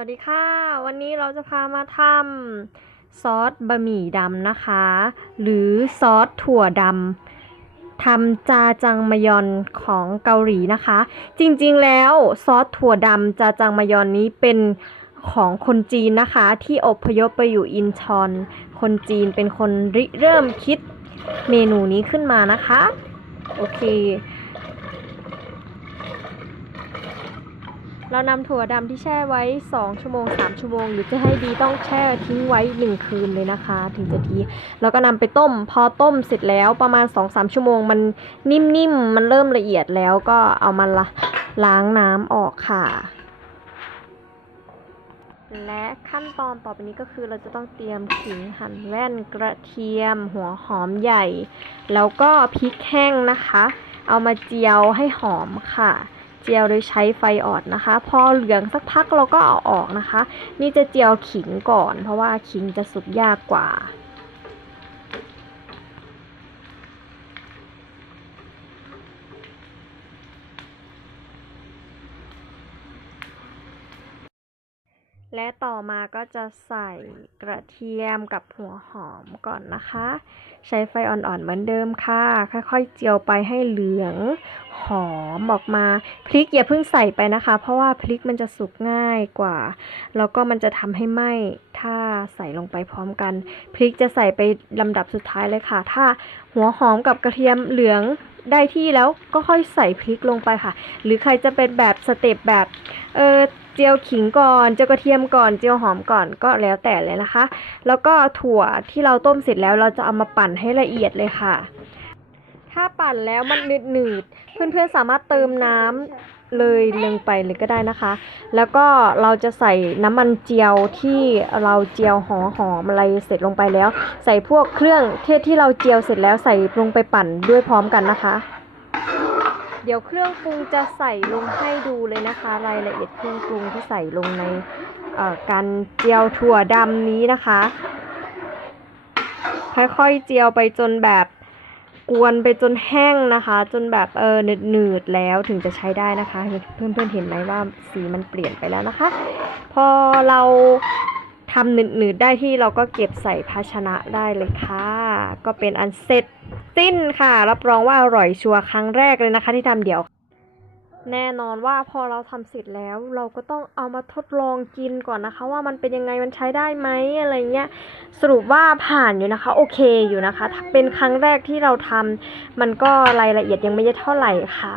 วัสดีค่ะ วันนี้เราจะพามาทำซอสบะหมี่ดำนะคะ หรือซอสถั่วดำทำจาจังมยอนของเกาหลีนะคะ จริงๆแล้วซอสถั่วดำจาจังมยอนนี้เป็นของคนจีนนะคะ ที่อพยพไปอยู่อินชอน คนจีนเป็นคนริเริ่มคิดเมนูนี้ขึ้นมานะคะ โอเค เรานำถั่วดำที่แช่ไว้ 2 ชั่วโมง 3 ชั่วโมง หรือจะให้ดีต้องแช่ทิ้งไว้ 1 คืนเลยนะคะ ถึงจะดี แล้วก็นำไปต้ม พอต้มเสร็จแล้วประมาณ 2-3 ชั่วโมง มันนิ่มๆ มันเริ่มละเอียดแล้วก็เอามาละล้างน้ำออกค่ะ และขั้นตอนต่อไปนี้ก็คือเราจะต้องเตรียมขิงหั่นแว่นกระเทียม หัวหอมใหญ่ แล้วก็พริกแห้งนะคะ เอามาเจียวให้หอมค่ะ เจียวโดยใช้ไฟอ่อนนะคะ พอเหลืองสักพักเราก็เอาออกนะคะ นี่จะเจียวขิงก่อน เพราะว่าขิงจะสุกยากกว่า และต่อมาก็จะใส่กระเทียมกับหัวหอมก่อนนะคะ ใช้ไฟอ่อนๆเหมือนเดิมค่ะ ค่อยๆ เจียวไปให้เหลืองหอมออกมา พริกอย่าเพิ่งใส่ไปนะคะ เพราะว่าพริกมันจะสุกง่ายกว่า แล้วก็มันจะทำให้ไหม้ถ้าใส่ลงไปพร้อมกัน พริกจะใส่ไปลำดับสุดท้ายเลยค่ะ ถ้าหัวหอมกับกระเทียมเหลืองได้ที่แล้วก็ค่อยใส่พริกลงไปค่ะ หรือใครจะเป็นแบบสเต็ปแบบ เออเจียวขิงก่อน เจียวกระเทียมก่อน เจียวหอมก่อนก็แล้วแต่เลยนะคะ แล้วก็ถั่วที่เราต้มเสร็จแล้วเราจะเอามาปั่นให้ละเอียดเลยค่ะ ถ้าปั่นแล้วมันหนืดๆเพื่อนๆสามารถเติมน้ำเลยลงไปเลยก็ได้นะคะ แล้วก็เราจะใส่น้ำมันเจียวที่เราเจียวหอหอมอะไรเสร็จลงไปแล้ว ใส่พวกเครื่องเทศที่เราเจียวเสร็จแล้วใส่ลงไปปั่นด้วยพร้อมกันนะคะ เดี๋ยวเครื่องปรุงจะใส่ลงให้ดูเลยนะคะ รายละเอียดเครื่องปรุงที่ใส่ลงในการเจียวถั่วดำนี้นะคะ ค่อยๆเจียวไปจนแบบกวนไปจนแห้งนะคะ จนแบบเออหนืดๆแล้วถึงจะใช้ได้นะคะ เพื่อนๆเห็นไหมว่าสีมันเปลี่ยนไปแล้วนะคะ พอเรา ทำหนืดๆได้ที่เราก็เก็บใส่ภาชนะได้เลยค่ะ ก็เป็นอันเสร็จสิ้นค่ะ รับรองว่าอร่อยชัวร์ครั้งแรกเลยนะคะที่ทำเดี๋ยว แน่นอนว่าพอเราทำเสร็จแล้วเราก็ต้องเอามาทดลองกินก่อนนะคะ ว่ามันเป็นยังไงมันใช้ได้ไหมอะไรเงี้ยสรุปว่าผ่านอยู่นะคะ โอเคอยู่นะคะ เป็นครั้งแรกที่เราทำมันก็รายละเอียดยังไม่เยอะเท่าไหร่ค่ะ